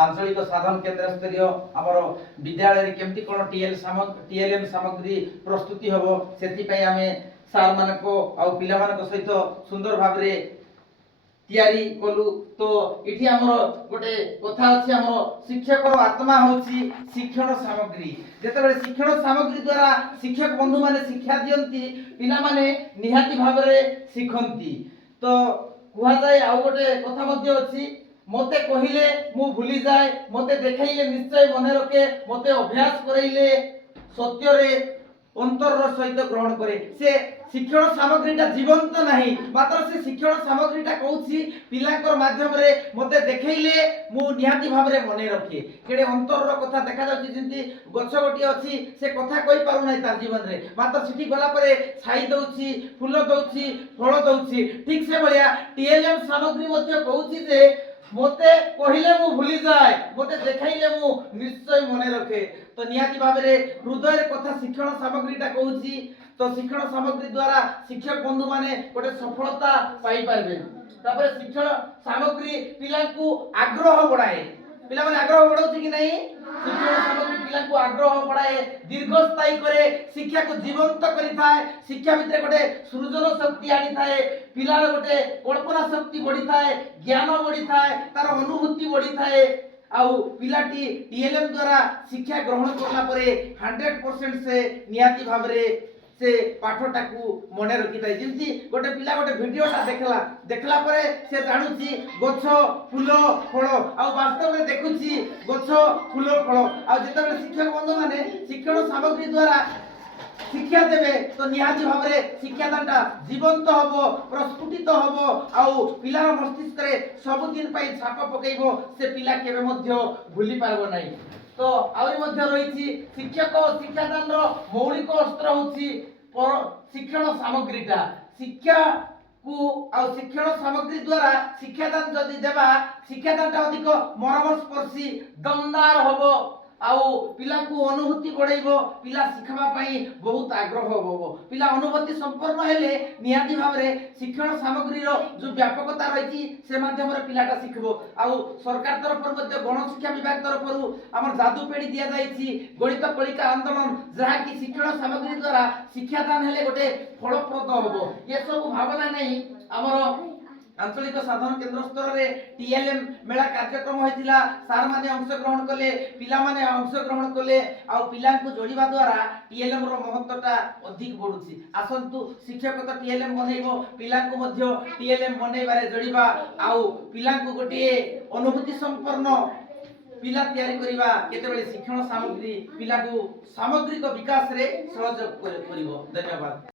आंचलिक साधन केन्द्र स्तरीय आमर विद्यालय केमती कोन टीएलएम सामग्री प्रस्तुति हबो सेति पई आमे सार मानको आ पिला मानको सहित सुंदर भाव रे तैयारी कलु। तो इठी हमर गोटे कथा अछि, हमर शिक्षक आत्मा होछि शिक्षण सामग्री। जेते बेले शिक्षण सामग्री द्वारा शिक्षक बंधु माने शिक्षा दियंती, पिला माने निहाती भाव रे सिखंती। तो कुहा जाय आ गोटे कथा मध्ये अछि, मते कहिले मु भूली जाए, मते देखाइले निश्चय मने रखे, मते अभ्यास करैले सत्य रे अंतर सहित ग्रहण करे। से शिक्षण सामग्रीटा जीवंत नहीं, मात्र से शिक्षण सामग्रीटा कहूछि पिलाकर माध्यम रे मते देखाइले मु निहाती भाव रे मने रखे। केडे अंतर रो कथा देखा जाउछि, जेंति गछ गोटी अछि से कथा कहि पारु नै तार जीवन रे, मात्र सिठी गला परे छाई दउछि, फूल दउछि, फल दउछि। ठीक से भलिया टीएलएम सामग्री मध्ये कहूछि जे मते कहिले मु भूली जाए, मते देखाइले मु निश्चय मने रखे। तो निहाती भाव रे हृदय रे कथा शिक्षण सामग्रीटा कहूछि। तो शिक्षण सामग्री द्वारा शिक्षक बंधु माने गोटे सफलता पाई पारबे। तापर शिक्षण सामग्री पिला को आग्रह बढ़ाए, पिला माने आग्रह बढ़ाउछि कि नहीं? शिक्षण सामग्री पिला को आग्रह बढ़ाए, दीर्घस्थायी करे, शिक्षा को जीवंत करि थाए, शिक्षा भितर गोटे सृजन शक्ति आनी थाए, पिलार गोटे कल्पना शक्ति बढ़ी थाए, ज्ञान बढ़ी थाए, तार अनुभूति बढ़ी थाए। आउ पिलाटी टीएलएम द्वारा शिक्षा ग्रहण करला परे 100% से नियाती भाव रे से पाठटा को मने रखि थाए। जेंति गोटे पिला गोटे वीडियोटा देखला परे से जानुची गछ फूल फल, आ वास्तव में देखुची गछ फूल फल। आ जेते बेले शिक्षक बंधु माने शिक्षण सामग्री द्वारा शिक्षा देवे, तो निहाती भाव रे शिक्षादानटा जीवंत हबो, प्रस्फुटित हबो, आउ पिलार मस्तिष्क रे सब दिन पई छाप पकेइबो। से पिला केबे मध्य भूली पारबो नै। तो आउरी मध्य रहिछि शिक्षक शिक्षादान रो मौलिक अस्त्र होछि शिक्षण सामग्रीटा। शिक्षा को आ शिक्षण सामग्री द्वारा शिक्षादान जदि देबा, शिक्षादानटा अधिक मर्मस्पर्शी दमदार हबो, आउ पिला को अनुभूति बढ़ाइबो, पिला शिखबा पई बहुत आग्रह होबो। पिला अनुभूति संपन्न हेले निहाती भाव रे शिक्षण सामग्री रो जो व्यापकता रहिछि से माध्यम रे पिलाटा शिखबो। आउ सरकार तरफ मध्ये गण शिक्षा विभाग तरफ हमर जादू पेड़ी दिया जाइछि गणित कलिका आंदोलन, जहा कि शिक्षण सामग्री द्वारा शिक्षादान हेले गोटे फलप्रद होबो। ये सब भावना नै हमर आंचलिक साधन केन्द्र स्तर रे टीएलएम मेला कार्यक्रम होइतिला। सार माने अंश ग्रहण कले, पिला माने अंश ग्रहण कले, आ पिला को जोड़िबा द्वारा टीएलएम रो महत्वटा अधिक बढ़ुछि। आसंतु शिक्षक तो टीएलएम बनेइबो, पिला को मध्य टीएलएम बनेइबारे जोड़िबा, आ पिला को गोटे अनुभूति संपन्न पिला तैयारी करिबा। केतेबेले शिक्षण सामग्री पिला को सामग्रिक विकास रे सहयोग करिवो। धन्यवाद।